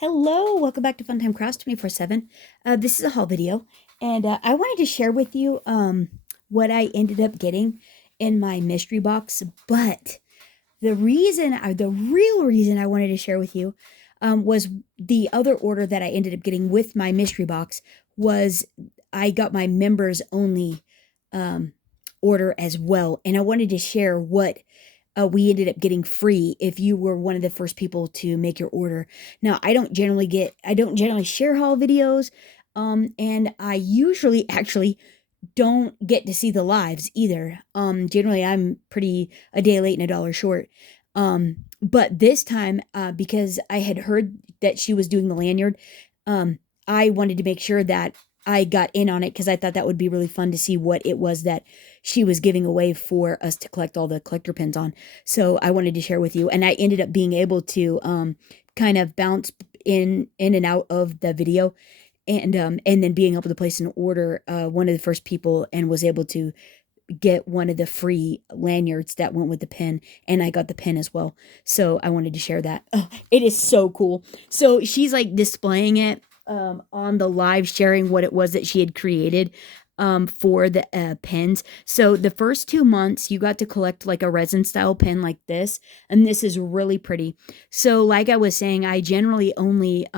Hello, welcome back to Funtime Crafts 24/7. This is a haul video, and I wanted to share with you what I ended up getting in my mystery box. But the real reason I wanted to share with you was the other order that I ended up getting with my mystery box was I got my members only um, order as well, and I wanted to share what we ended up getting free if you were one of the first people to make your order. Now, I don't generally share haul videos, and I usually actually don't get to see the lives either. Generally, I'm pretty a day late and a dollar short. But this time, because I had heard that she was doing the lanyard, I wanted to make sure that I got in on it because I thought that would be really fun to see what it was that she was giving away for us to collect all the collector pins on. So I wanted to share with you, and I ended up being able to kind of bounce in and out of the video, and then being able to place an order. One of the first people and was able to get one of the free lanyards that went with the pin, and I got the pin as well. So I wanted to share that. Oh, it is so cool. So she's like displaying it on the live, sharing what it was that she had created for the pins. So the first 2 months you got to collect like a resin style pin like this, and this is really pretty. So like I was saying, I generally only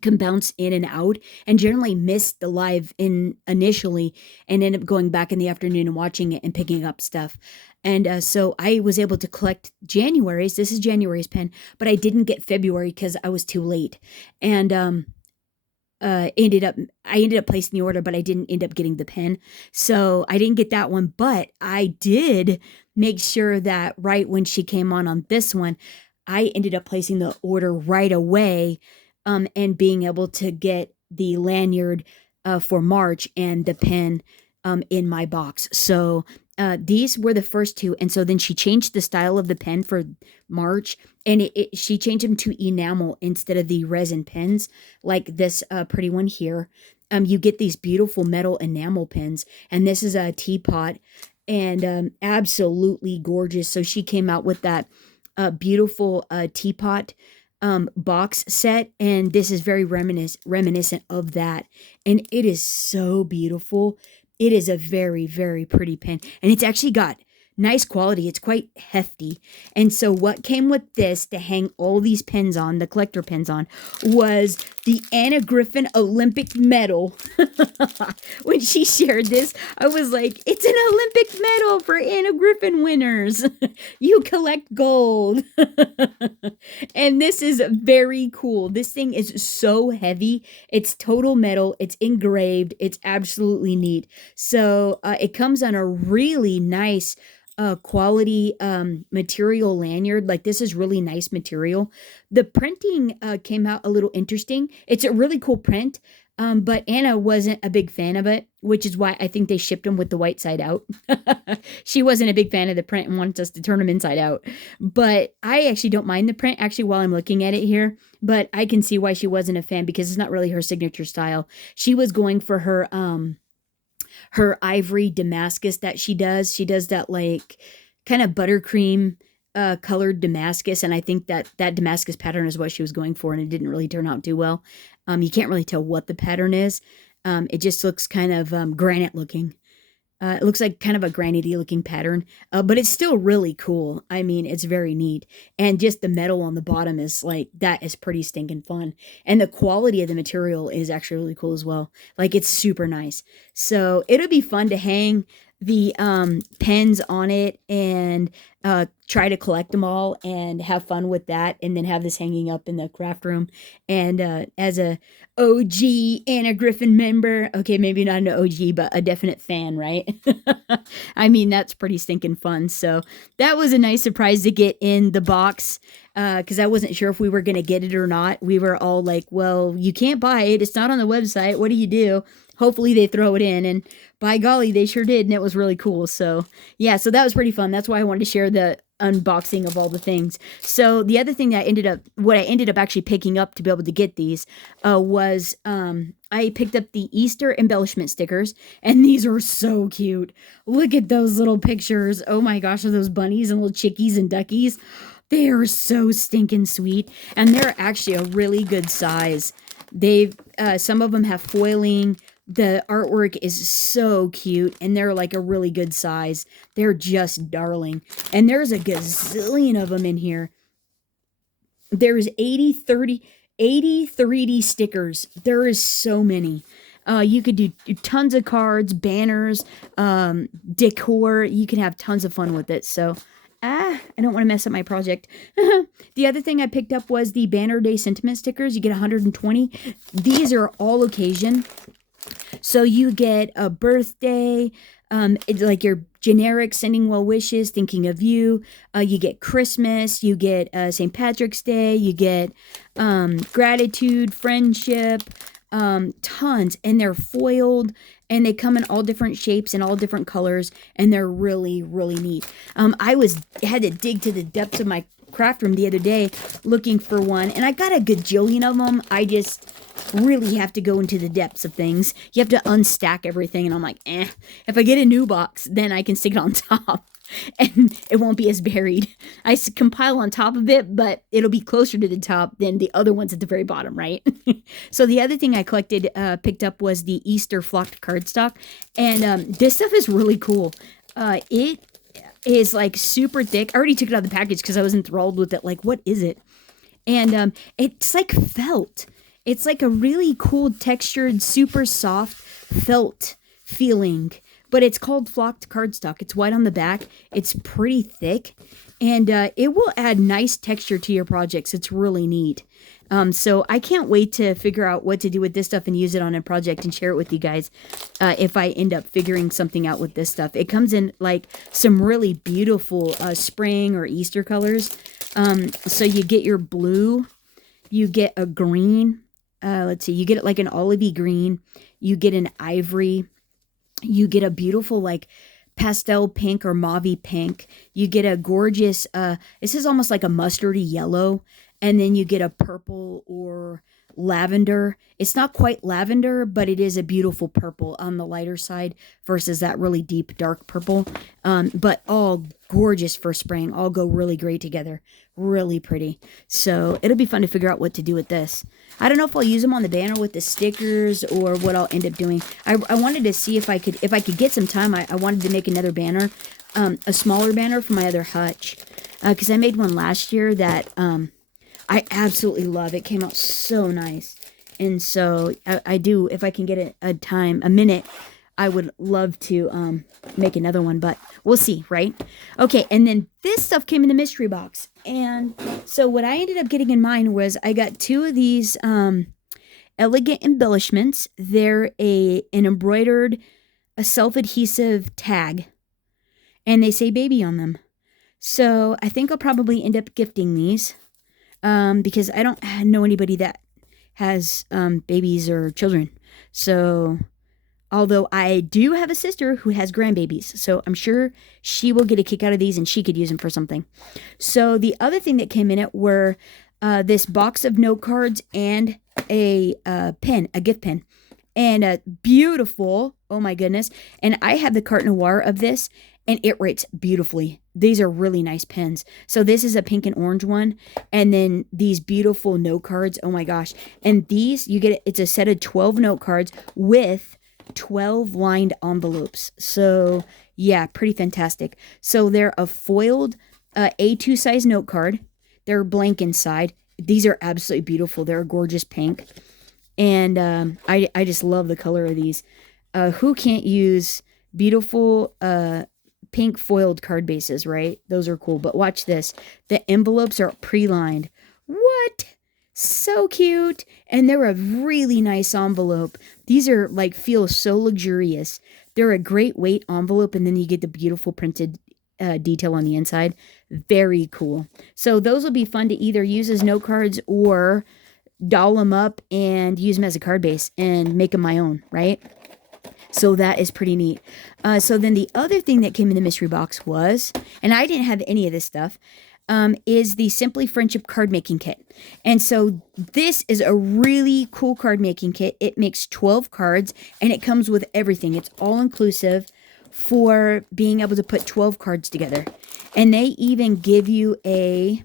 can bounce in and out and generally miss the live in initially and end up going back in the afternoon and watching it and picking up stuff. And so I was able to collect January's. This is January's pen, but I didn't get February because I was too late. And ended up I ended up placing the order, but I didn't end up getting the pen. So I didn't get that one, but I did make sure that right when she came on this one, I ended up placing the order right away, and being able to get the lanyard for March and the pen in my box. So these were the first two, and so then she changed the style of the pen for March, and she changed them to enamel instead of the resin pens, like this pretty one here. You get these beautiful metal enamel pens, and this is a teapot, and absolutely gorgeous. So she came out with that beautiful teapot box set, and this is very reminiscent of that, and it is so beautiful. It is a very pretty pen, and it's actually got nice quality. It's quite hefty. And so what came with this to hang all these pens on, the collector pens on, was the Anna Griffin Olympic medal. When she shared this, I was like, it's an Olympic medal for Anna Griffin winners. You collect gold. And this is very cool. This thing is so heavy. It's total metal. It's engraved. It's absolutely neat. So it comes on a really nice quality material lanyard. Like, this is really nice material. The printing came out a little interesting. It's a really cool print, but Anna wasn't a big fan of it, which is why I think they shipped them with the white side out. She wasn't a big fan of the print and wanted us to turn them inside out. But I actually don't mind the print, actually, while I'm looking at it here. But I can see why she wasn't a fan, because it's not really her signature style. She was going for her ivory Damascus that she does. She does that like kind of buttercream colored Damascus, and I think that that Damascus pattern is what she was going for, and it didn't really turn out too well. You can't really tell what the pattern is. It just looks kind of granite looking. It looks like kind of a granite-y looking pattern, but it's still really cool. I mean, it's very neat. And just the metal on the bottom is like, that is pretty stinking fun. And the quality of the material is actually really cool as well. Like, it's super nice. So it'll be fun to hang the pens on it and try to collect them all and have fun with that, and then have this hanging up in the craft room. And as a OG Anna Griffin member, okay, maybe not an OG, but a definite fan, right? I mean, that's pretty stinking fun. So that was a nice surprise to get in the box, because I wasn't sure if we were going to get it or not. We were all like, well, you can't buy it. It's not on the website. What do you do? Hopefully they throw it in, and by golly, they sure did, and it was really cool. So yeah, so that was pretty fun. That's why I wanted to share the unboxing of all the things. So the other thing that I ended up actually picking up to be able to get these was I picked up the Easter embellishment stickers, and these are so cute. Look at those little pictures. Oh my gosh, are those bunnies and little chickies and duckies? They are so stinking sweet, and they're actually a really good size. They've some of them have foiling. The artwork is so cute, and they're like a really good size. They're just darling, and there's a gazillion of them in here. There's 80 3D stickers. There is so many. You could do tons of cards, banners, decor. You can have tons of fun with it. So, I don't want to mess up my project. The other thing I picked up was the Banner Day sentiment stickers. You get 120. These are all occasion. So you get a birthday, it's like your generic sending well wishes, thinking of you. You get Christmas, you get St. Patrick's Day, you get gratitude, friendship, tons, and they're foiled, and they come in all different shapes and all different colors, and they're really, really neat. I had to dig to the depths of my craft room the other day looking for one, and I got a gajillion of them. I just really have to go into the depths of things. You have to unstack everything, and I'm like, if I get a new box, then I can stick it on top and it won't be as buried. I compile on top of it, but it'll be closer to the top than the other ones at the very bottom, right? So the other thing I picked up was the Easter flocked cardstock, and this stuff is really cool. It is like super thick. I already took it out of the package because I was enthralled with it. Like, what is it? And it's like felt. It's like a really cool textured, super soft felt feeling, but it's called flocked cardstock. It's white on the back. It's pretty thick, and it will add nice texture to your projects. It's really neat. So I can't wait to figure out what to do with this stuff and use it on a project and share it with you guys if I end up figuring something out with this stuff. It comes in like some really beautiful spring or Easter colors. So you get your blue, you get a green, let's see, you get it like an olivey green, you get an ivory, you get a beautiful like pastel pink or mauve pink, you get a gorgeous, this is almost like a mustardy yellow, and then you get a purple or lavender. It's not quite lavender, but it is a beautiful purple on the lighter side versus that really deep dark purple. But all gorgeous for spring, all go really great together. Really pretty. So it'll be fun to figure out what to do with this. I don't know if I'll use them on the banner with the stickers or what I'll end up doing. I wanted to see if I could get some time. I wanted to make another banner, a smaller banner for my other hutch, because I made one last year that I absolutely love. It came out so nice. And so I do, if I can get a minute, I would love to make another one, but we'll see, right? Okay, and then this stuff came in the mystery box. And so what I ended up getting in mine was I got two of these elegant embellishments. They're an embroidered, a self-adhesive tag, and they say baby on them. So I think I'll probably end up gifting these. Because I don't know anybody that has babies or children. So, although I do have a sister who has grandbabies, so I'm sure she will get a kick out of these and she could use them for something. So the other thing that came in it were this box of note cards and a pen, a gift pen. And beautiful, oh my goodness. And I have the Carte Noir of this, and it writes beautifully. These are really nice pens. So this is a pink and orange one. And then these beautiful note cards. Oh my gosh. And these, you get, it's a set of 12 note cards with 12 lined envelopes. So yeah, pretty fantastic. So they're a foiled A2 size note card. They're blank inside. These are absolutely beautiful. They're a gorgeous pink. And I just love the color of these. Who can't use beautiful pink foiled card bases, right? Those are cool. But watch this. The envelopes are pre-lined. What? So cute. And they're a really nice envelope. These are like, feel so luxurious. They're a great weight envelope, and then you get the beautiful printed detail on the inside. Very cool. So those will be fun to either use as note cards or doll them up and use them as a card base and make them my own, right? So that is pretty neat. So then the other thing that came in the mystery box was, and I didn't have any of this stuff, is the Simply Friendship card making kit. And so this is a really cool card making kit. It makes 12 cards, and it comes with everything. It's all inclusive for being able to put 12 cards together. And they even give you an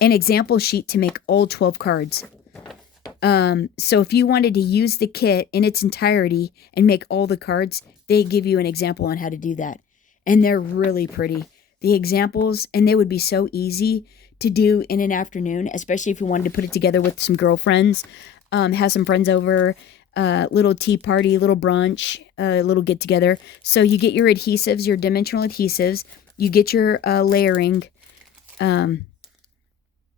example sheet to make all 12 cards. So if you wanted to use the kit in its entirety and make all the cards, they give you an example on how to do that. And they're really pretty. The examples, and they would be so easy to do in an afternoon, especially if you wanted to put it together with some girlfriends, have some friends over, little tea party, little brunch, little get together. So you get your adhesives, your dimensional adhesives, you get your layering,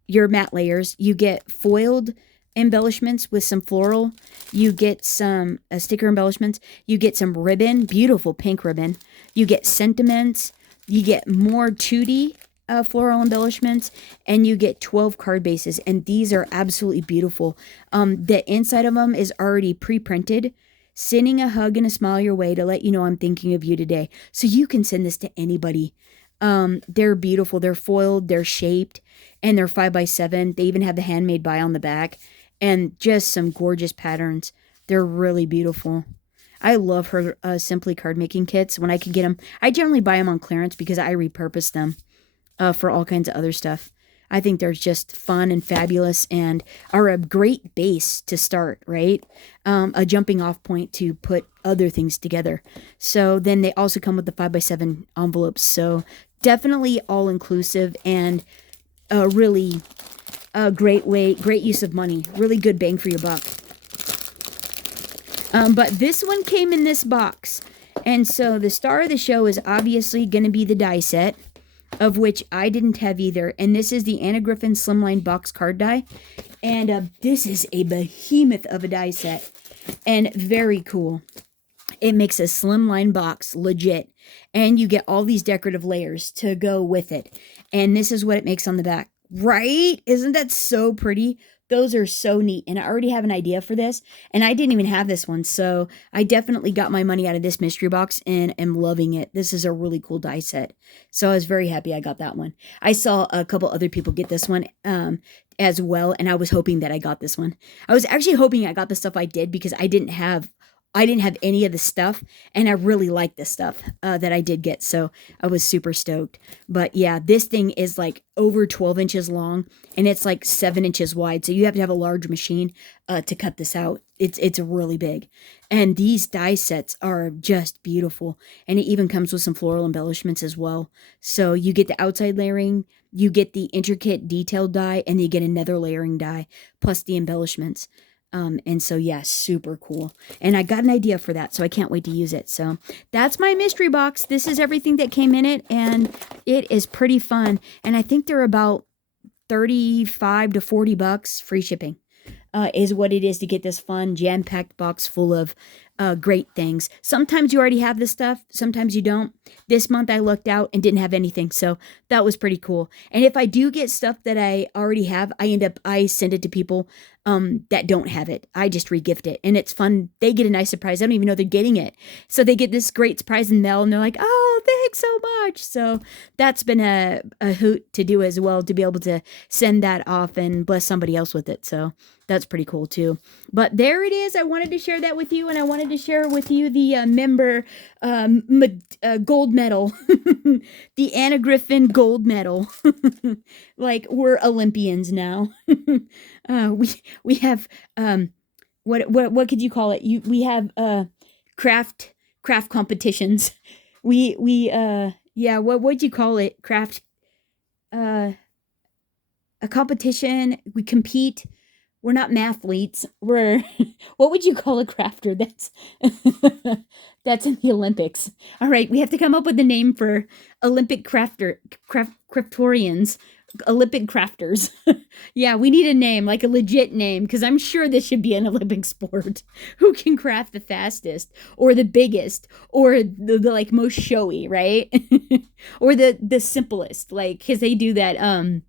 your matte layers, you get foiled embellishments with some floral, you get some sticker embellishments, you get some ribbon, beautiful pink ribbon, you get sentiments, you get more 2D floral embellishments, and you get 12 card bases, and these are absolutely beautiful. The inside of them is already pre-printed, sending a hug and a smile your way to let you know I'm thinking of you today. So you can send this to anybody. They're beautiful, they're foiled, they're shaped, and they're 5x7. They even have the handmade by on the back, and just some gorgeous patterns. They're really beautiful. I love her Simply card making kits. When I can get them, I generally buy them on clearance because I repurpose them for all kinds of other stuff. I think they're just fun and fabulous and are a great base to start, right? A jumping off point to put other things together. So then they also come with the 5x7 envelopes. So definitely all inclusive and really a great use of money. Really good bang for your buck. But this one came in this box. And so the star of the show is obviously going to be the die set, of which I didn't have either. And this is the Griffin Slimline box card die. And this is a behemoth of a die set. And very cool. It makes a Slimline box, legit. And you get all these decorative layers to go with it. And this is what it makes on the back. Right? Isn't that so pretty? Those are so neat. And I already have an idea for this. And I didn't even have this one. So I definitely got my money out of this mystery box and am loving it. This is a really cool die set. So I was very happy I got that one. I saw a couple other people get this one as well. And I was hoping that I got this one. I was actually hoping I got the stuff I did because I didn't have any of the stuff, and I really like this stuff that I did get, so I was super stoked. But yeah, this thing is like over 12 inches long, and it's like 7 inches wide, so you have to have a large machine to cut this out. It's really big. And these die sets are just beautiful, and it even comes with some floral embellishments as well. So you get the outside layering, you get the intricate detailed die, and you get another layering die, plus the embellishments. And so, yeah, super cool. And I got an idea for that, so I can't wait to use it. So that's my mystery box. This is everything that came in it, and it is pretty fun. And I think they're about 35 to 40 bucks free shipping. Is what it is to get this fun, jam-packed box full of great things. Sometimes you already have this stuff. Sometimes you don't. This month I looked out and didn't have anything, so that was pretty cool. And if I do get stuff that I already have, I send it to people that don't have it. I just regift it, and it's fun. They get a nice surprise. I don't even know they're getting it. So they get this great surprise in the mail, and they're like, oh, thanks so much. So that's been a hoot to do as well, to be able to send that off and bless somebody else with it. So that's pretty cool too. But there it is. I wanted to share that with you, and I wanted to share with you the member gold medal, the Anna Griffin gold medal. Like, we're Olympians now. We have what could you call it? We have craft competitions. Yeah, what would you call it? Craft a competition. We compete. We're not mathletes. We're what would you call a crafter? That's in the Olympics. All right, we have to come up with a name for Olympic craftorians. Olympic crafters. Yeah, we need a name, like a legit name, because I'm sure this should be an Olympic sport. Who can craft the fastest, or the biggest, or the like most showy, right? Or the simplest, like, because they do that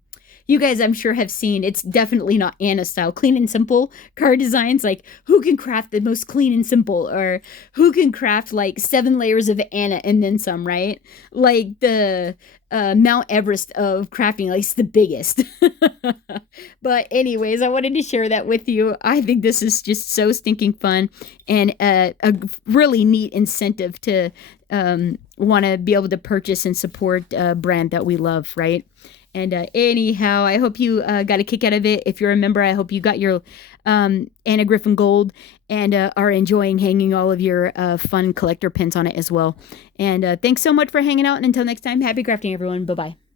you guys, I'm sure, have seen. It's definitely not Anna style. Clean and simple card designs. Like, who can craft the most clean and simple? Or who can craft like 7 layers of Anna and then some, right? Like the Mount Everest of crafting, like it's the biggest. But anyways, I wanted to share that with you. I think this is just so stinking fun and a really neat incentive to want to be able to purchase and support a brand that we love, right? And anyhow, I hope you got a kick out of it. If you're a member, I hope you got your Anna Griffin Gold and are enjoying hanging all of your fun collector pins on it as well. And thanks so much for hanging out. And until next time, happy crafting, everyone. Bye-bye.